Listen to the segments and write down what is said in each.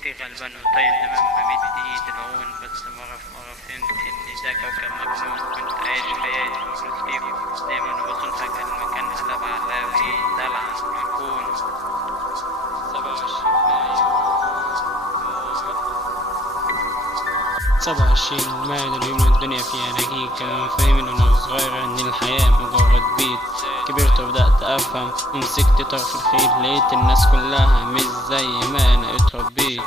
غلبان وطاير تمام بمد ايد العون، بس مرة فهمت ان ده كوكب مجنون. كنت عايش حياتي مفروض فيكم دايما وبصون فجأة المكان قلب على في دلع الكون. 27 مايو اليوم الدنيا فيها رقيق. كان فاهم وانا صغير ان الحياة مجرد بيت. كبرت وبدأت افهم ومسكت طرف الخيل، لقيت الناس كلها مش زي ما انا اتربيت.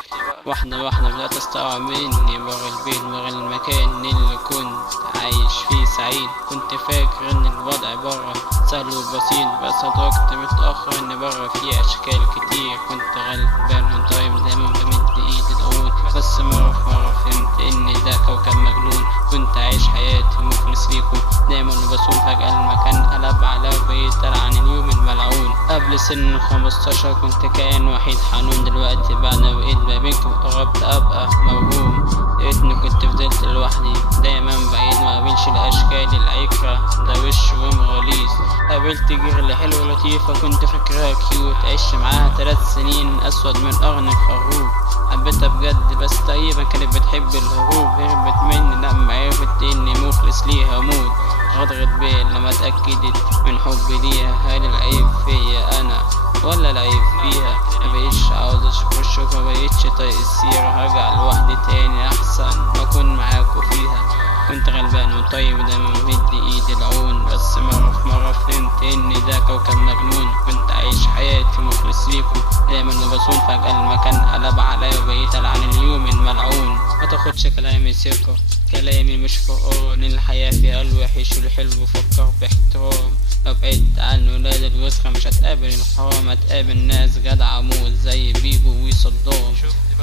واحدة واحدة بدأت استوعب اني برا البيت، برا المكان اللي كنت عايش فيه سعيد. كنت فاكر ان الوضع برا سهل وبسيط، بس ادركت متأخر ان برا فيه اشكال كتير. كنت غلبان وطيب دايما بمد ايدي العود، بس مرة فهمت ان ده كوكب مجنون. كنت عايش حياتي مخلص ليكم دايما وبصون، فجأة المكان قلب على وبقيت عن اليوم الملعون. قبل سن 15 كنت كائن وحيد حنون، دلوقتي بعد ما بقيت ما بينكم قربت ابقى موهوم. لقيتني كنت فضلت لوحدي دايما بعيد، ما قابلش الاشكال العكرة ده وش ومغاليظ. قابلت جيرل حلوة لطيفة كنت فاكرها كيوت، عشت معاها 3 سنين اسود من قرن الخروف. حبيتها بجد بس تقريبا كانت بتحب الهروب، هربت مني لما عرفت اني مخلص ليها موت. غدرت بيا لما اتأكدت من حبي ليها. هل العيب فيا انا ولا العيب فيها؟ مبقيتش عاوز اشوف وشك، مبقيتش طايق السيرة. هرجع لوحدي تاني احسن ما اكون معاكوا فيها. كنت غلبان وطيب دايما بمد ايدي العون، بس مرة فهمت ان ده كوكب مجنون. كنت عايش حياتي مخلص ليكم دايما وبصون، فجأة المكان قلب عليا وبقيت عن اليوم الملعون. ما تاخدش كلامي ثقة، كلامي مش قرآن. الحياة فيها الوحش والحلو، فكر باحترام. لو بعدت عن ولاد الوسخة مش هتقابل الحرام، هتقابل ناس جدعة موت زي بيجو وصدام.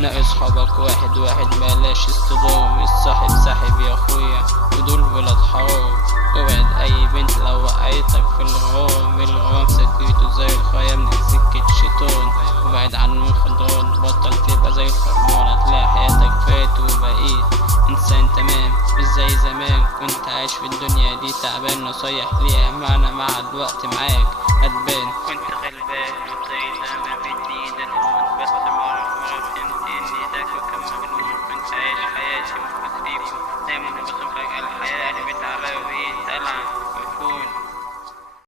نقي صحابك واحد واحد بلاش اصطدام، الصاحب ساحب يا اخويا ودول ولاد حرام. وابعد اي بنت لو وقعتك في الغرام، الغرام سكيته زي الخيام من سكة شيطان. وابعد عن المخدرات، بطل تبقى زي الخرمان، هتلاقي حياتك فات وبقيت انسان تمام مش زي زمان. كنت عايش في الدنيا دي تعبان، نصايح ليها معنى مع الوقت معاك هتبان. كنت غلبان